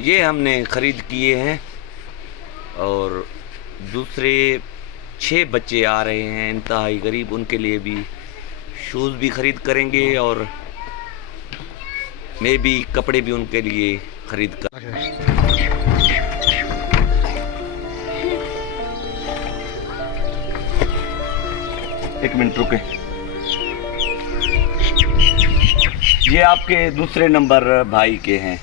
ये हमने ख़रीद किए हैं और दूसरे 6 बच्चे आ रहे हैं इंतहाई गरीब, उनके लिए भी शूज़ भी ख़रीद करेंगे और मैं भी कपड़े भी उनके लिए ख़रीद कर। एक मिनट रुके। ये आपके दूसरे नंबर भाई के हैं।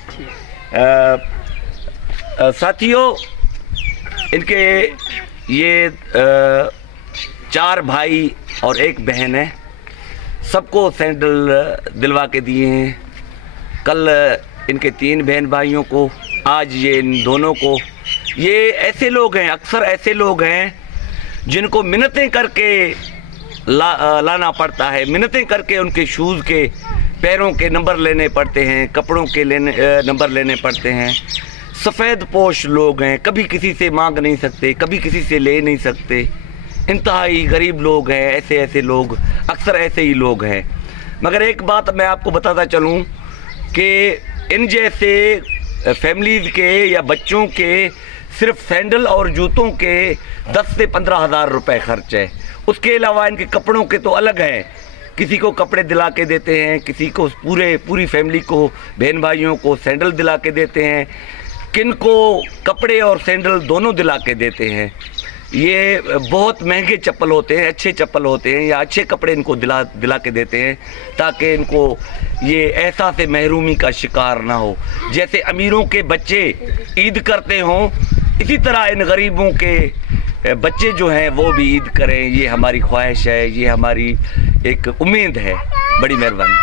साथियों, इनके ये 4 भाई और 1 बहन है। सबको सैंडल दिलवा के दिए हैं। कल इनके 3 बहन भाइयों को, आज ये इन दोनों को। ये ऐसे लोग हैं, अक्सर ऐसे लोग हैं जिनको मिन्नतें करके लाना पड़ता है। मिन्नतें करके उनके शूज़ के पैरों के नंबर लेने पड़ते हैं, कपड़ों के नंबर लेने पड़ते हैं। सफ़ेद पोश लोग हैं, कभी किसी से मांग नहीं सकते, कभी किसी से ले नहीं सकते। इंतहाई गरीब लोग हैं। ऐसे लोग अक्सर ऐसे ही लोग हैं। मगर एक बात मैं आपको बताता चलूँ कि इन जैसे फैमिलीज़ के या बच्चों के सिर्फ सैंडल और जूतों के 10 से 15 हज़ार रुपये खर्च है। उसके अलावा इनके कपड़ों के तो अलग हैं। किसी को कपड़े दिला के देते हैं, किसी को पूरी फैमिली को, बहन भाइयों को सैंडल दिला के देते हैं, किन को कपड़े और सैंडल दोनों दिला के देते हैं। ये बहुत महंगे चप्पल होते हैं, अच्छे चप्पल होते हैं या अच्छे कपड़े इनको दिला के देते हैं ताकि इनको ये एहसास महरूमी का शिकार ना हो। जैसे अमीरों के बच्चे ईद करते हों, इसी तरह इन गरीबों के बच्चे जो हैं वो भी ईद करें। ये हमारी ख्वाहिश है, ये हमारी एक उम्मीद है। बड़ी मेहरबानी।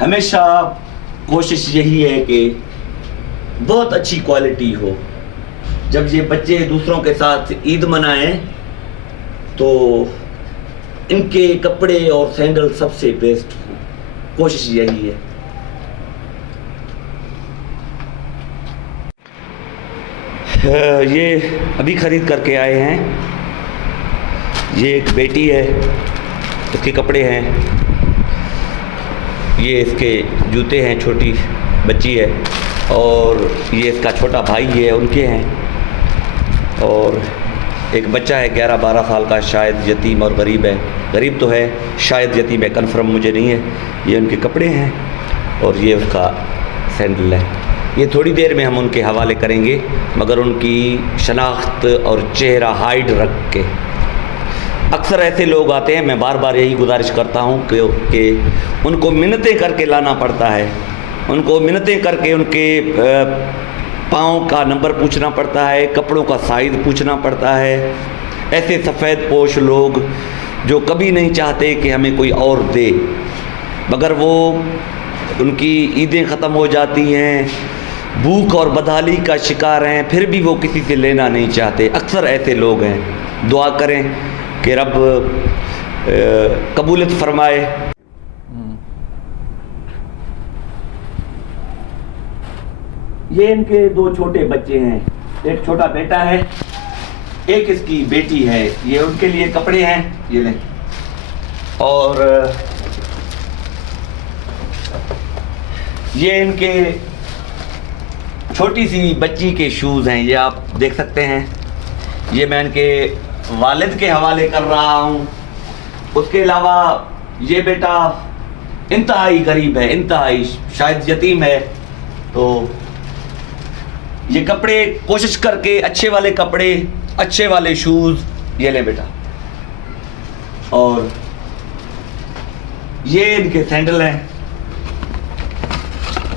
हमेशा कोशिश यही है कि बहुत अच्छी क्वालिटी हो। जब ये बच्चे दूसरों के साथ ईद मनाएं तो इनके कपड़े और सैंडल सबसे बेस्ट हो। कोशिश यही है। ये अभी ख़रीद करके आए हैं। ये एक बेटी है, इसके कपड़े हैं। ये इसके जूते हैं, छोटी बच्ची है। और ये इसका छोटा भाई है, उनके हैं। और एक बच्चा है 11-12 साल का, शायद यतीम और गरीब है। गरीब तो है, शायद यतीम है, कन्फर्म मुझे नहीं है। ये उनके कपड़े हैं और ये उसका सैंडल है। ये थोड़ी देर में हम उनके हवाले करेंगे, मगर उनकी शनाख्त और चेहरा हाइड रख के। अक्सर ऐसे लोग आते हैं, मैं बार बार यही गुजारिश करता हूँ कि उनको मिन्नतें करके लाना पड़ता है। उनको मिन्नतें करके उनके पाँव का नंबर पूछना पड़ता है, कपड़ों का साइज़ पूछना पड़ता है। ऐसे सफ़ेद पोश लोग जो कभी नहीं चाहते कि हमें कोई और दे, मगर वो उनकी ईदें ख़त्म हो जाती हैं, भूख और बदहाली का शिकार हैं, फिर भी वो किसी से लेना नहीं चाहते। अक्सर ऐसे लोग हैं। दुआ करें कि रब कबूलियत फरमाए। ये इनके दो छोटे बच्चे हैं, एक छोटा बेटा है, एक इसकी बेटी है। ये उनके लिए कपड़े हैं, ये लें। और ये इनके छोटी सी बच्ची के शूज़ हैं, ये आप देख सकते हैं। ये मैं इनके वालिद के हवाले कर रहा हूँ। उसके अलावा ये बेटा इंतहाई गरीब है, इंतहाई शायद यतीम है, तो ये कपड़े कोशिश करके अच्छे वाले कपड़े, अच्छे वाले शूज़ ये ले बेटा। और ये इनके सैंडल हैं,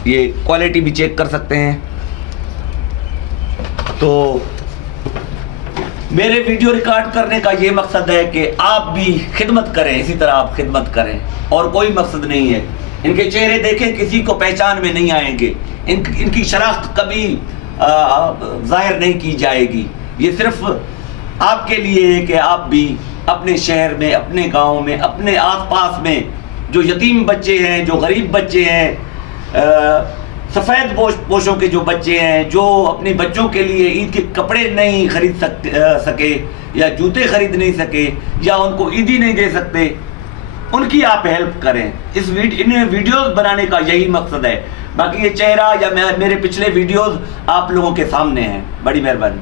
ये क्वालिटी भी चेक कर सकते हैं। तो मेरे वीडियो रिकॉर्ड करने का ये मकसद है कि आप भी खिदमत करें, इसी तरह आप खिदमत करें, और कोई मकसद नहीं है। इनके चेहरे देखें, किसी को पहचान में नहीं आएंगे, इनकी शनाख्त कभी जाहिर नहीं की जाएगी। ये सिर्फ आपके लिए है कि आप भी अपने शहर में, अपने गांव में, अपने आसपास में जो यतीम बच्चे हैं, जो गरीब बच्चे हैं, सफ़ेद पोशों के जो बच्चे हैं, जो अपने बच्चों के लिए ईद के कपड़े नहीं खरीद सके या जूते खरीद नहीं सके या उनको ईदी नहीं दे सकते, उनकी आप हेल्प करें। इन वीडियोस बनाने का यही मकसद है। बाकी ये चेहरा या मेरे पिछले वीडियोस आप लोगों के सामने हैं। बड़ी मेहरबानी।